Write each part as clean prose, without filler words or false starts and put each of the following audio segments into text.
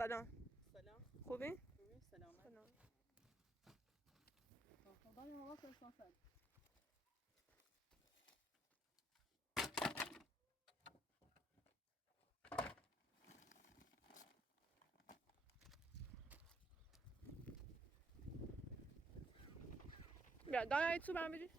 سلام. سلام. خوبی؟ خوبی؟ سلامت. سلام. خدای هوا کثافت. بیا دانه تو برام بدی.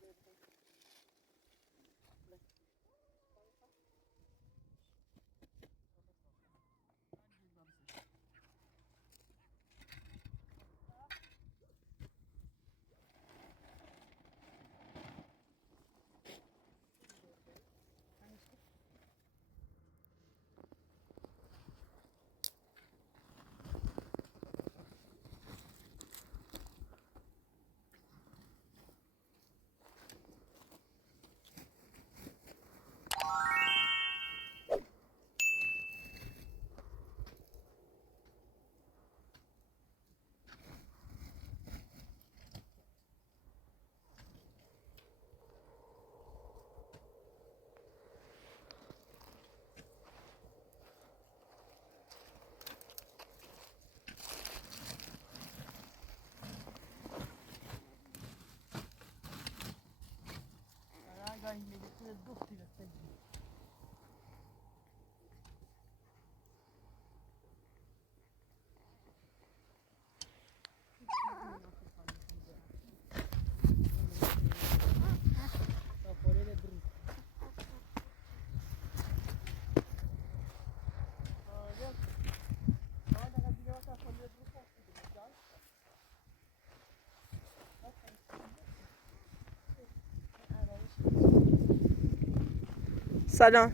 سلام.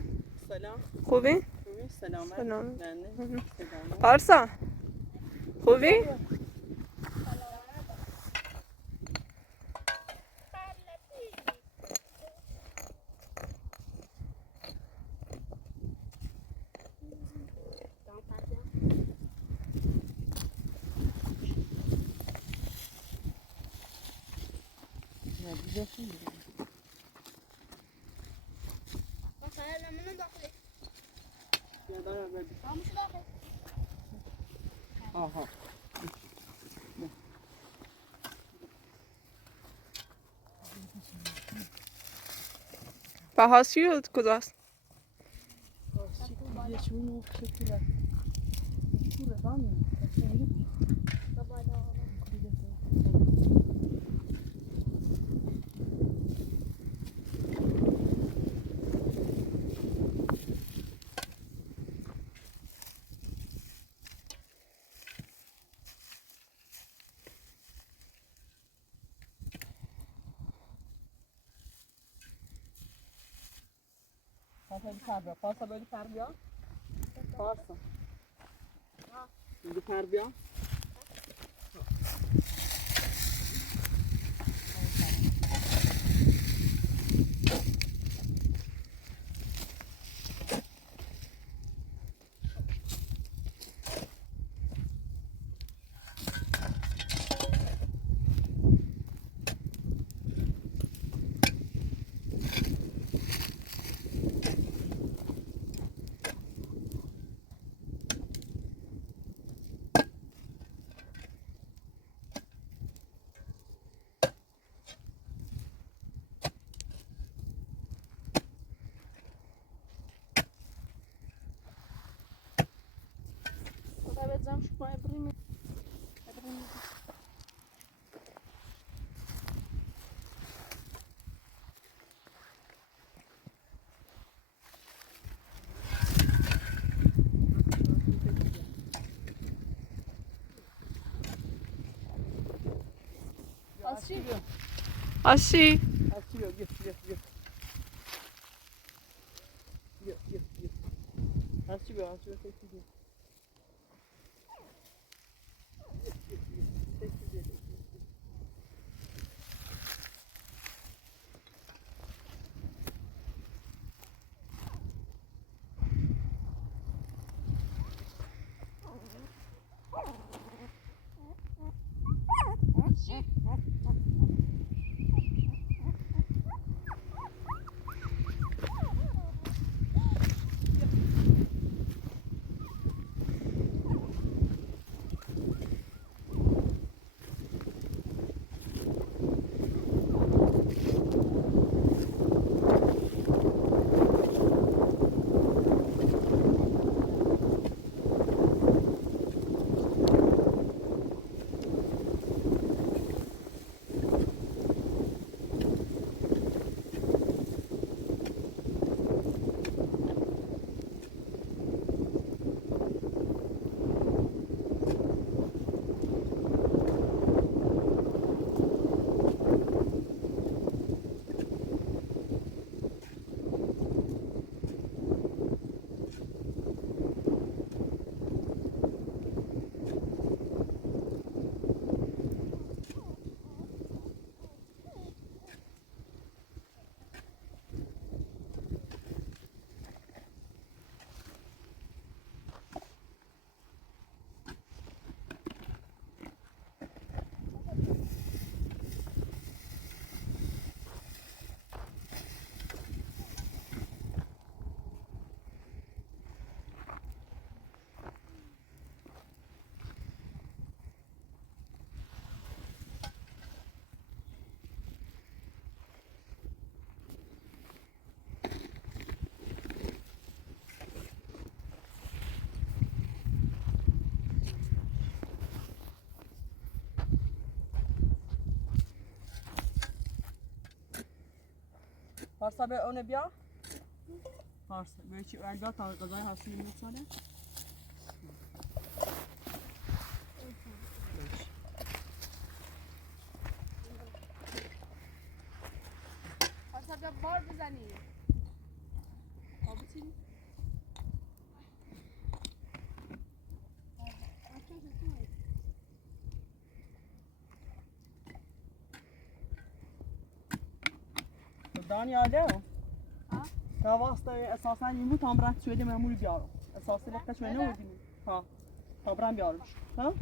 سلام. خوبی؟ خوبی؟ سلامت. سلام. نه. پارسا. خوبی؟ آها. پاهاسیو کجاست؟ پارسا بری پر بیا. پارسا. بری پر بیا. آشی. پارسا به اون بیا پارسا به چی اول بیا تا غذای هستی میسازه پارسا بیا بار بزنی آب چی؟ دانیال ده ها؟ تا واسطه اساسا یمو تامرات شده معمول بیارم اساسا لقطه شوی نودیم ها تابران بیارم ها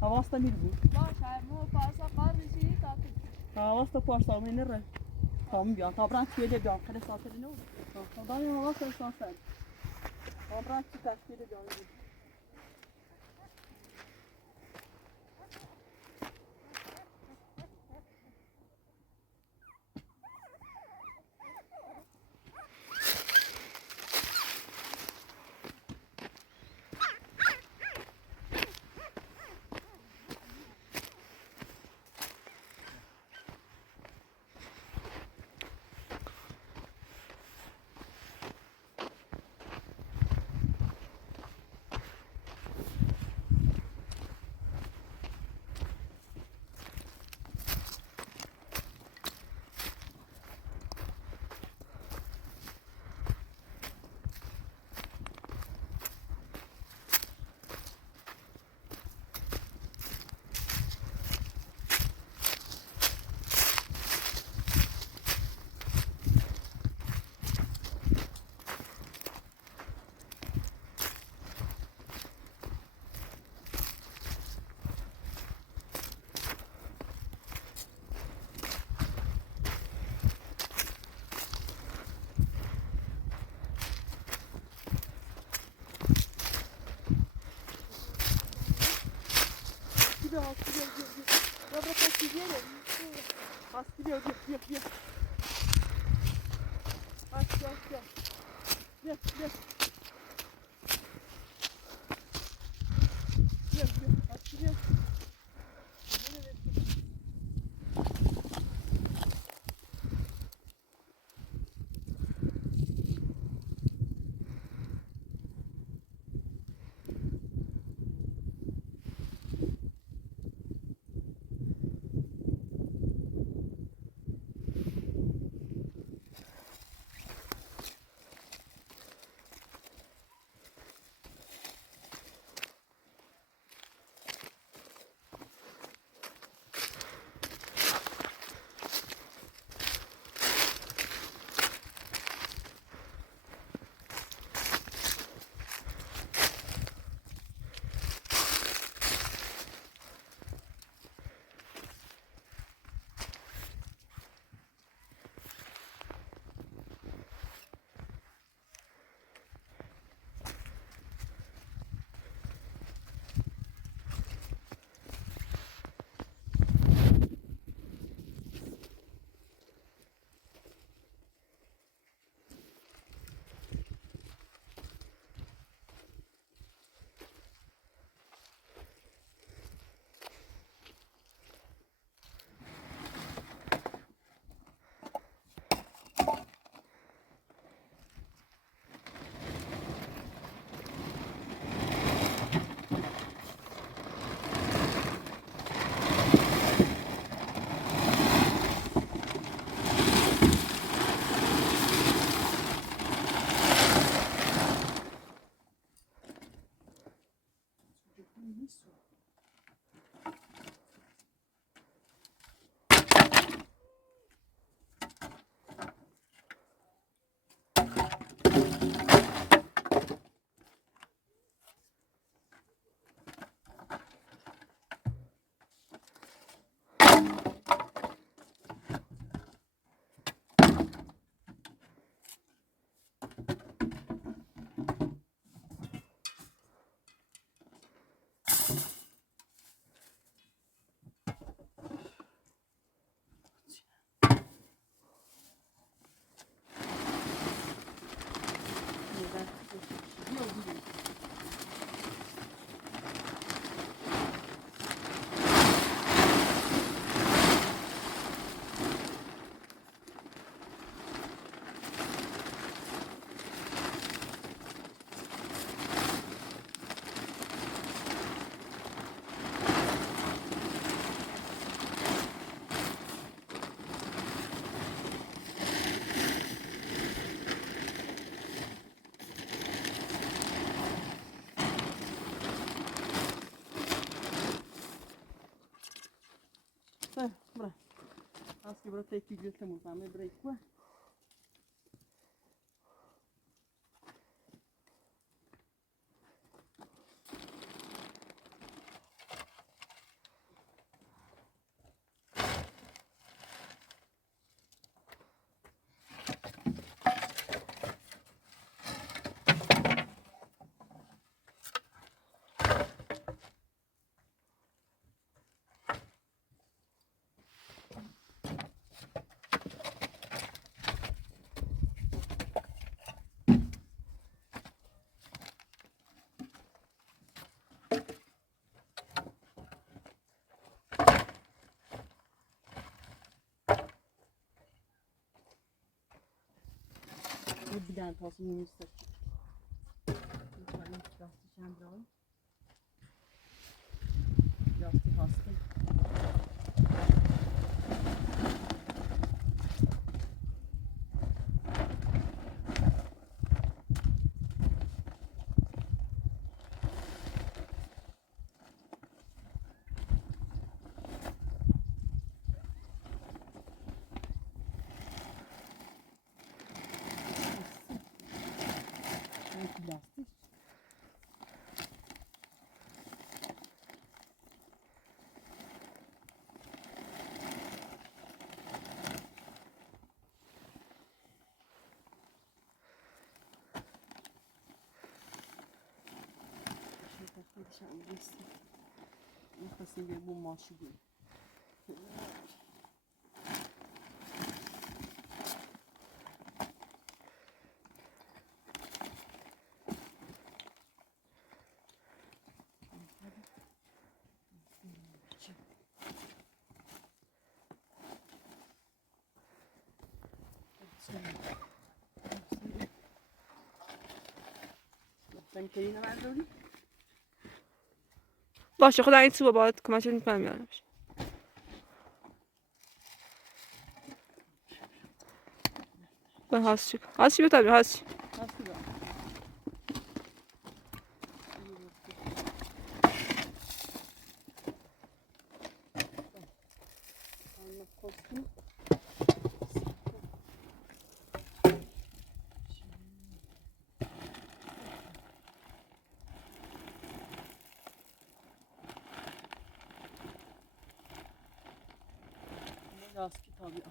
تا واسطه میربو باشه مو پارسا قار بشی تا تا واسطه پارسا می نره تام بیا تابران شوی بیارم خیلی اساسا نو تا دانیال واسطه اساسا تابران چی تشکیل بیارم Sen, bırak. Aski bırak tek bir götür muhtemelen bırak koy. Bir tane kalsın minibüste. Lastik şembranı. Lastik hastım. Lastik. Nefesini bir bu maaşı değil. Sen köyüne ver böyle. باشه خدا این تو باید کمک میکنم یارمش ben hasçı tabii hasçı Nasıl da? Allah korusun. Lastik tabii.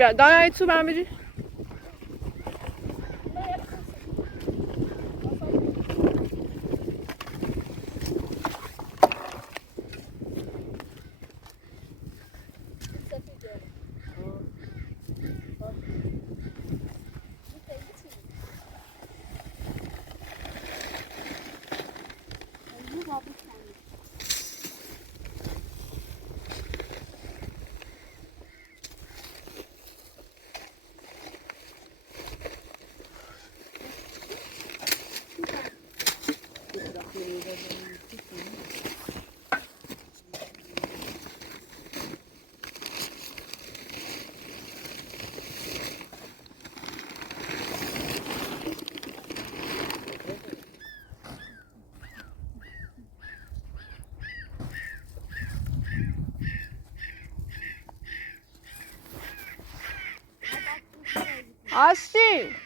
بیا دانه تو برم بجی هستی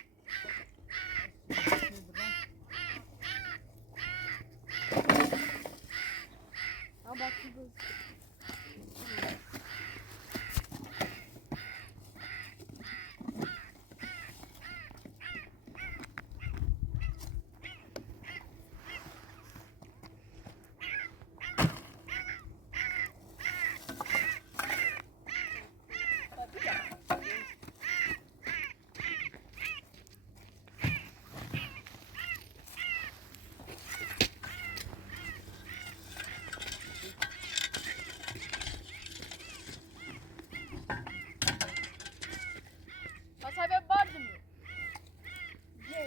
Passa bem bardo, meu.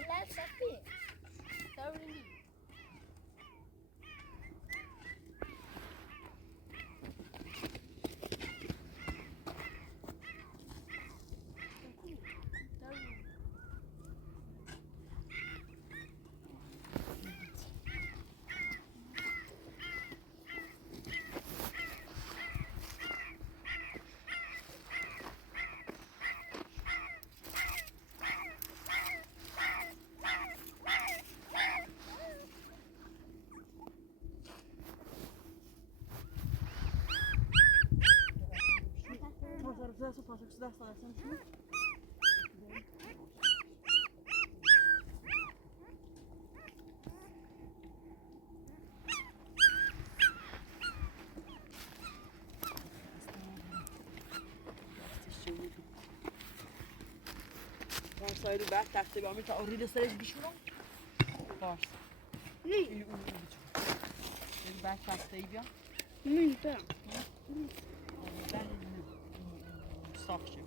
Lá, sabe? Tá bonito. سایرو بعد تخته با تا اورید سرش بشورم باش نی بعد تخته بیا نمی‌فهم. صاف شه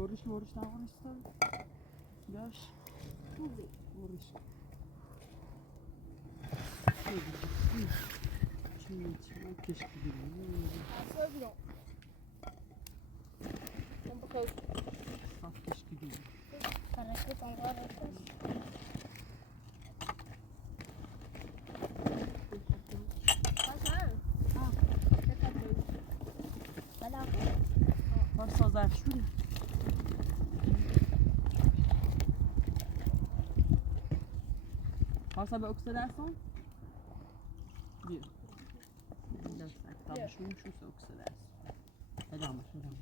Oruç ne oruçtan? Yaş. Oruç. Şimdi keşke gidelim. Söylüyorum. Ben bakalım. Saf keşke gidelim. Karakter tanrı. Varsa zarf şuraya. Varsa bir oksidersen. Bir. Tamam şunu şuysa oksidersin. Hadi ama şuradan.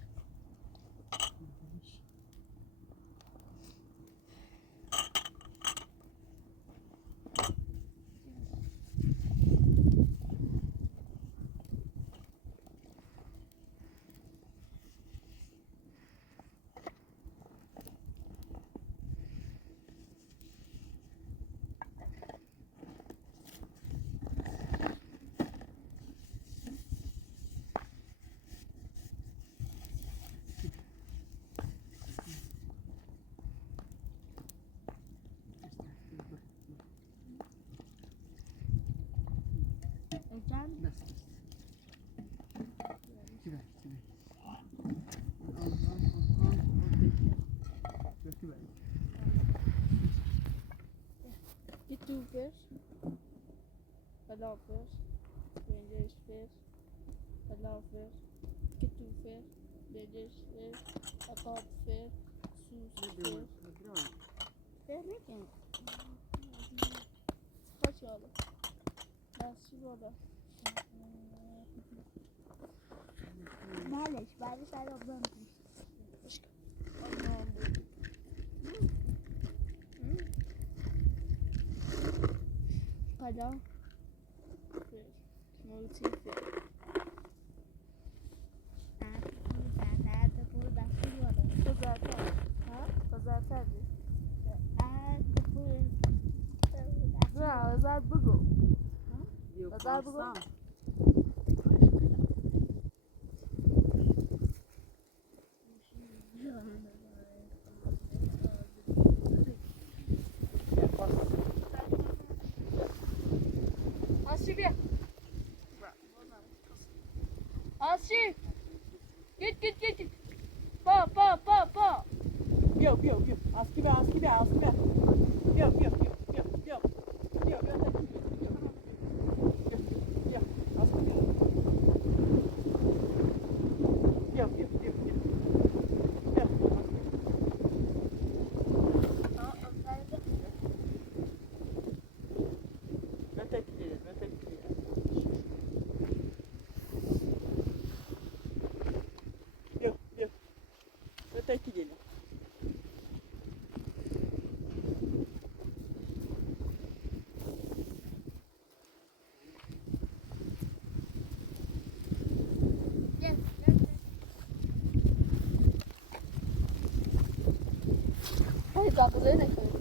Get two fish. A lot fish. Rangers fish. A lot fish. Get two fish. Rangers fish. A top fish. Sus fish. They're making it. Kaç yağlı? Nasıl burada? معلش بعد ساعة بنتي Allah'ım bu. Hala. Fish. Multi fish. هذا burada sürüyorum. Pazartesi. Ha? Pazartesi. Ya, özel bugu. Kadar bu- Yaparsam. Asya bir. Asya. Git. Pa. Yok. Aski be. Yok. Aski be. Yok. Ötekileri. Yok. Ötekileri. Ay, kakızları ne koyuyor?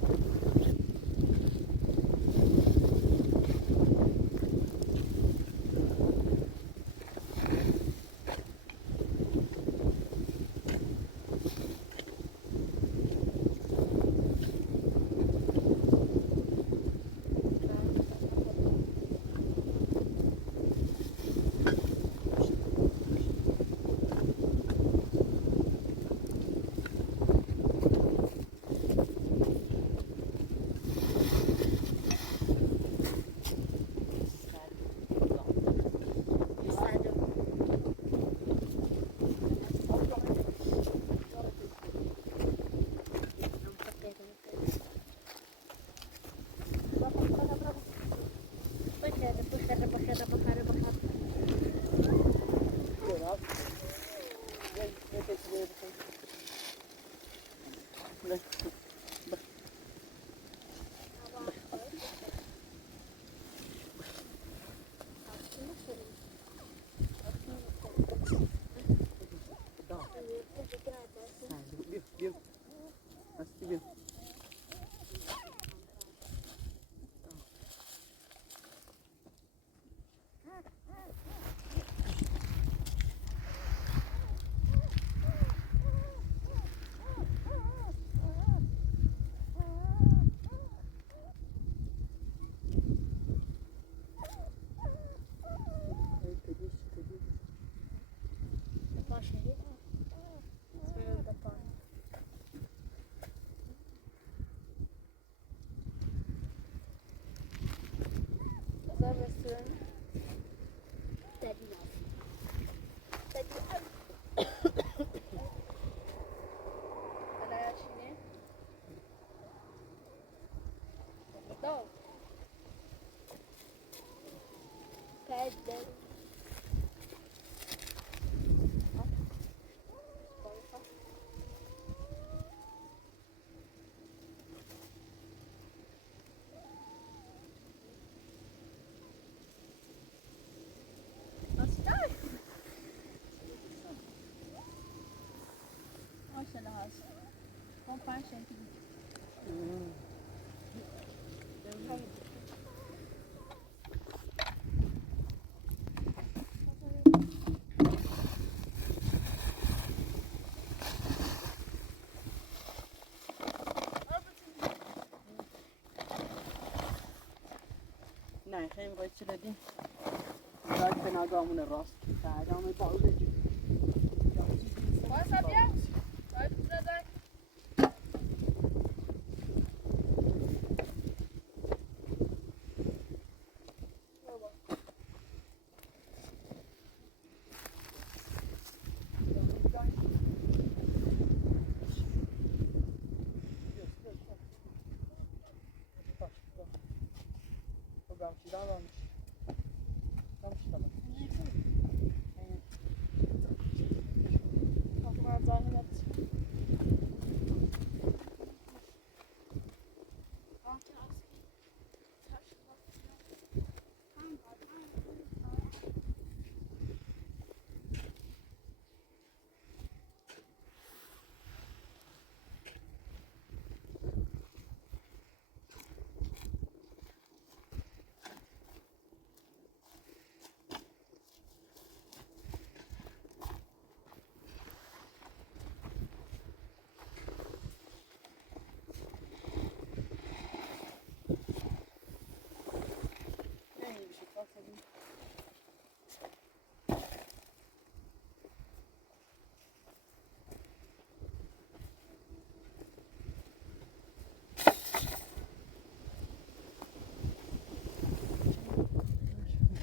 Nej, geen broodje dat ding. ناگامون راست تعدام باوجه Passa bien. Vai pro daí.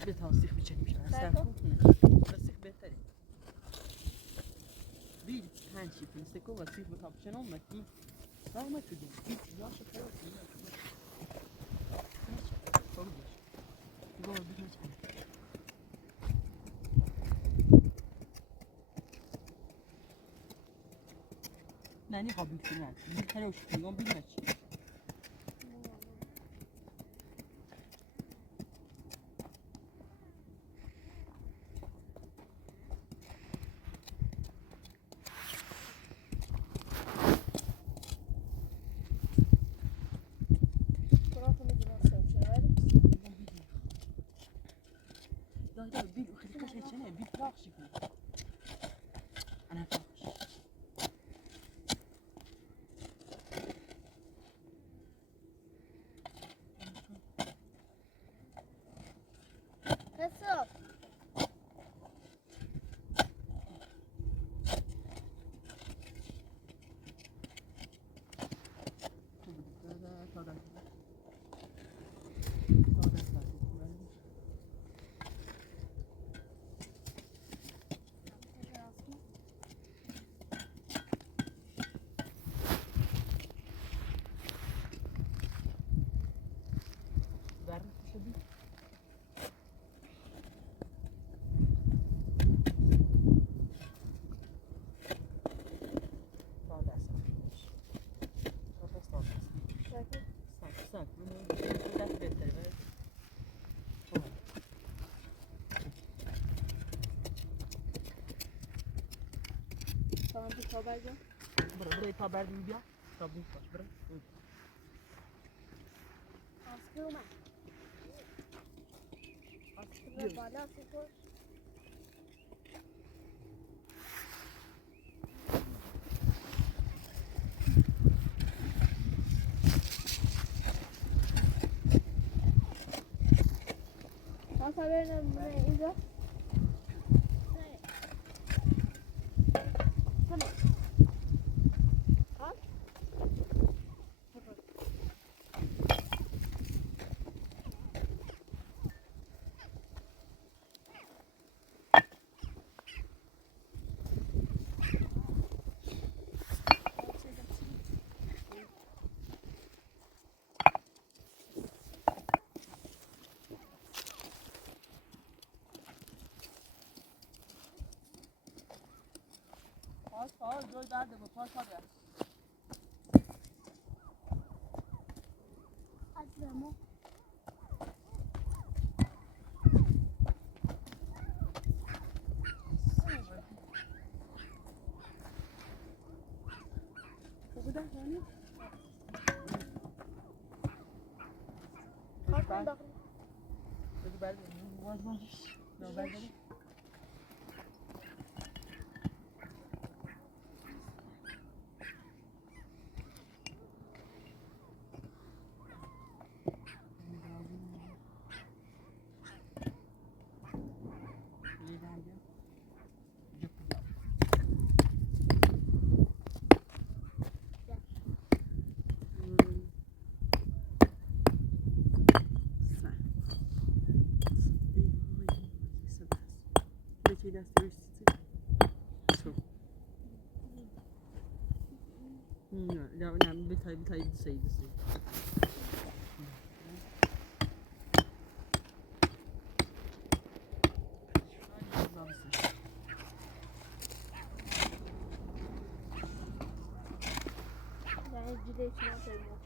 به تاسیخ میچنیم شما رسیخ بهتری بیل هنچی فلسکو و سیخ بکام شنو مکی راه شدیم بیل یاش خلاص نه قابل کنن بیل تلوش کنیم بیل نچی لا بيل وخليك شيء شنو بيل فراغ شكله انا فراغ حساب Tamam bir haber gel. Burayı haber mi ya? Tabii baş burayı. askılma. Askılma bana sıfır. Nasıl haberin buraya ince? Sağ ol, göl verdi bu park abi. Aslında. Bu da yani. Kalkın bakın. Peki ben vazgeç. Ne ben dedim. دست روشتی سو نه بتایی سید Yani cüde içine sevmiyorum.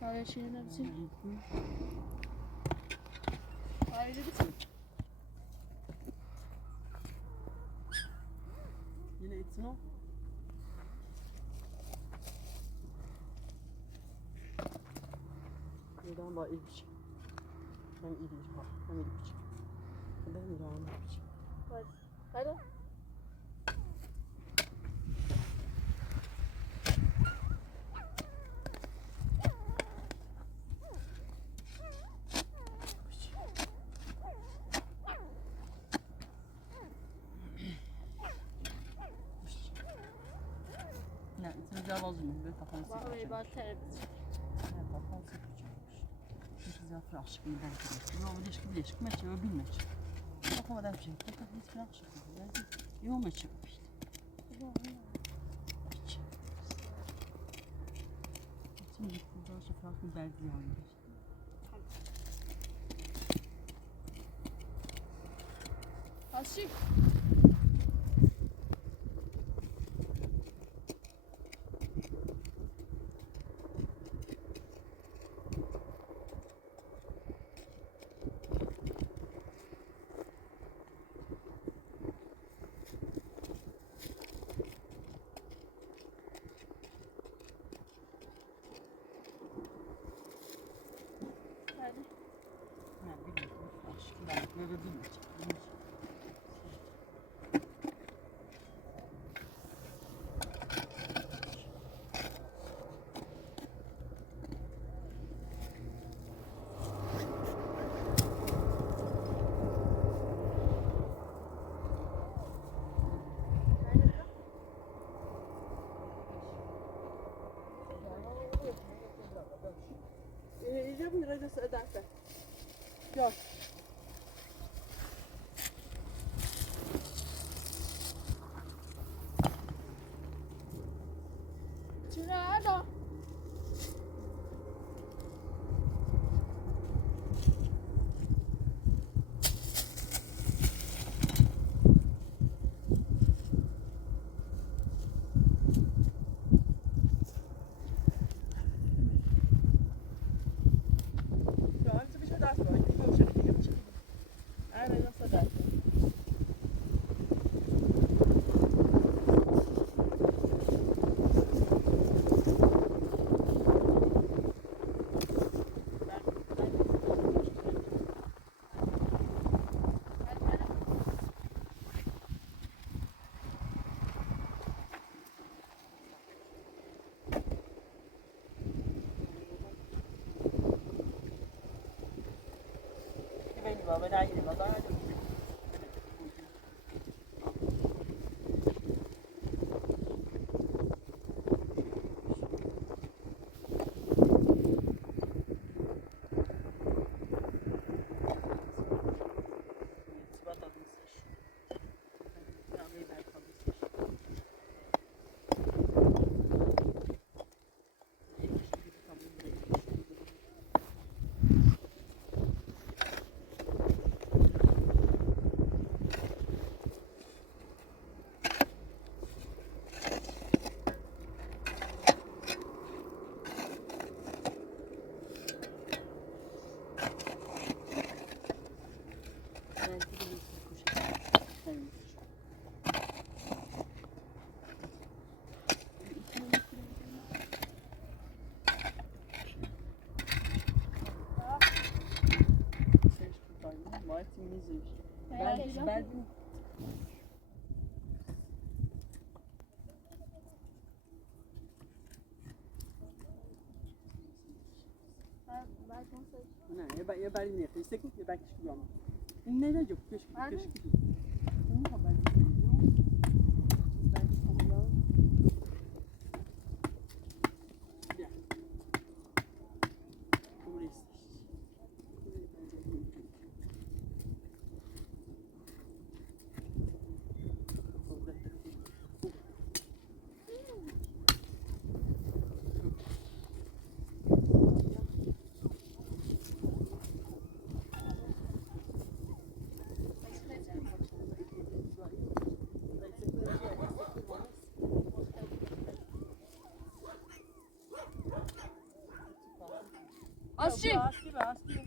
Hayır şeyin hepsi. Hayır hepsi. Yine etsin o. Buradan bak ilk. Hem iri bak. Hem iri biçim. Hem iri ağır biçim. Hadi. Hadi. Ne, itini lazım. Böyle kafanı Bak sıkacak. ben terbiye. Ne, kafanı sıkacakmış. Biz yapır aşık bir belki. Yok, leşki meçe, o bilmeç. O kadar bir şey. Fakat hiç bir aşık değil. Yok meçe işte. Hiç. Şimdi burada aşık farklı belki yani. Aşık. Hadi. Ne bilmiyorum. Aşık belki böyle bilmeç. İyice bu yere edersen. Gel. Tirada. Ja, jetzt bist du da, Freund. Ich muss schon wieder. Einer noch da. Beni baba daha yeni baba. Ben نه یه بری نیست ایستگی یه بکش بیام نه نه جو کش کش Asçı. Aslı be aslı.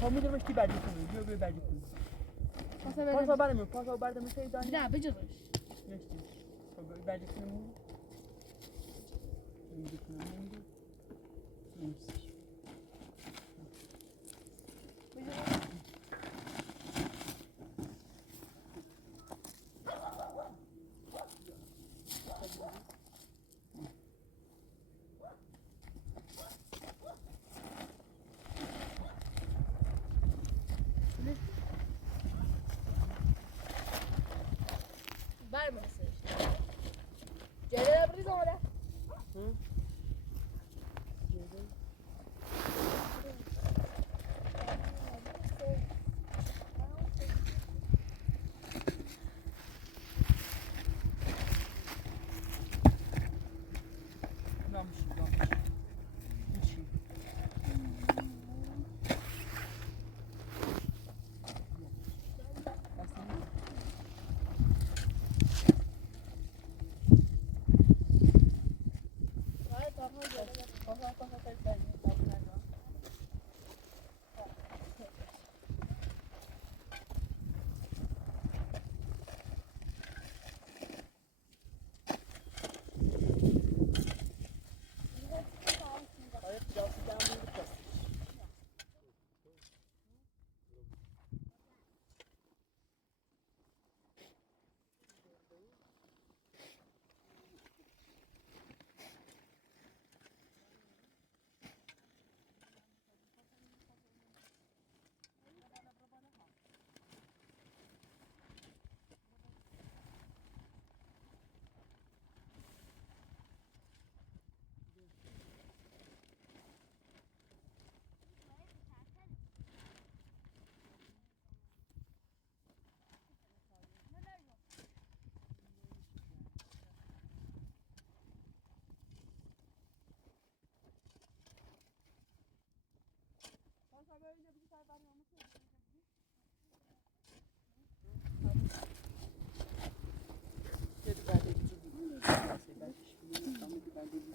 Família, mas que bad comigo, eu vi bad comigo. Passa o bar, meu, passa o bar da minha saída. Bir daha bıcırır. Neste, bad comigo. Vermesin işte. Celal bir sonra. Ben dedim.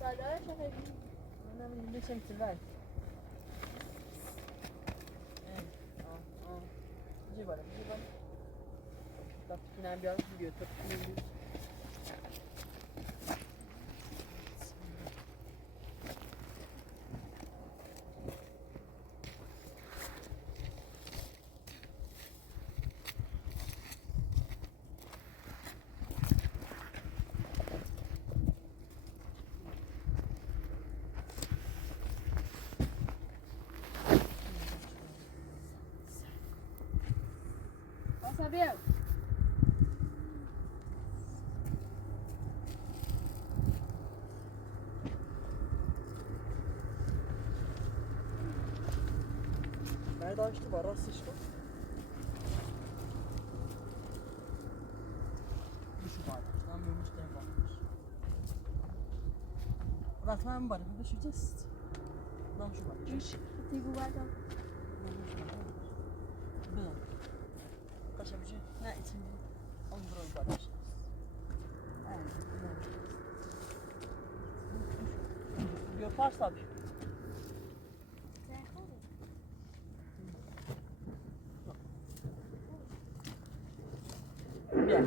Balaya şaka Ana ben geçen bitirler. Civarı. Tapkinden biraz gidiyor. Tapkinden gidiyor. Wasabi. Nerede açtı var rast işte. Bu şu var. Tam görmüş de varmış. Ratman var. Bir de şu jest. Lan şu var. Juice. Tigo guarda. Böyle. Kaşa bir şey. Ne için? Onu buraya var. Yapar tabii. Gel.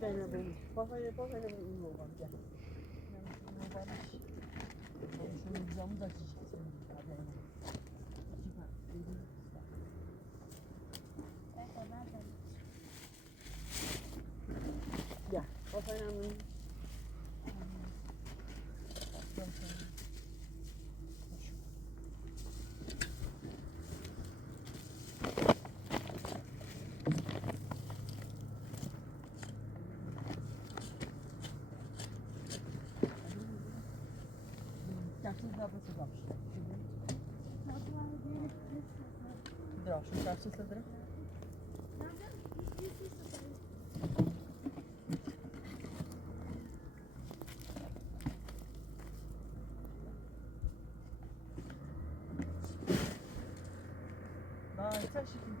Gel benim. Bak hele benim iyi olan gel. Şöyle camı da açacağız. Gel. Bak hele benim. Gerçek yapması yapmış. Bir daha şu gerçek sözleri. Daha yeter şimdi.